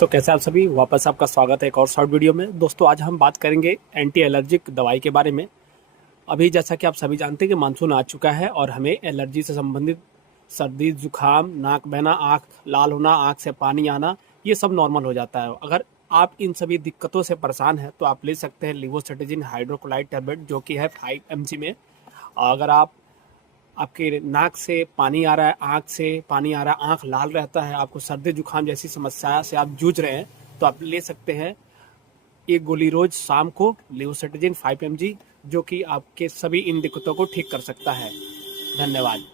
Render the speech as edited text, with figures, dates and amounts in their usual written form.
तो कैसे आप सभी वापस आपका स्वागत है एक और शॉर्ट वीडियो में। दोस्तों आज हम बात करेंगे एंटी एलर्जिक दवाई के बारे में। अभी जैसा कि आप सभी जानते हैं कि मानसून आ चुका है और हमें एलर्जी से संबंधित सर्दी जुकाम, नाक बहना, आँख लाल होना, आँख से पानी आना, ये सब नॉर्मल हो जाता है। अगर आप इन सभी दिक्कतों से परेशान हैं तो आप ले सकते हैं लिवोसिट्रिजिन हाइड्रोक्लोराइड टैबलेट, जो कि है 5 mg में। अगर आपके नाक से पानी आ रहा है, आँख से पानी आ रहा है, आँख लाल रहता है, आपको सर्दी जुकाम जैसी समस्या से आप जूझ रहे हैं, तो आप ले सकते हैं एक गोली रोज शाम को लिवोसिट्रिजिन 5 mg, जो कि आपके सभी इन दिक्कतों को ठीक कर सकता है। धन्यवाद।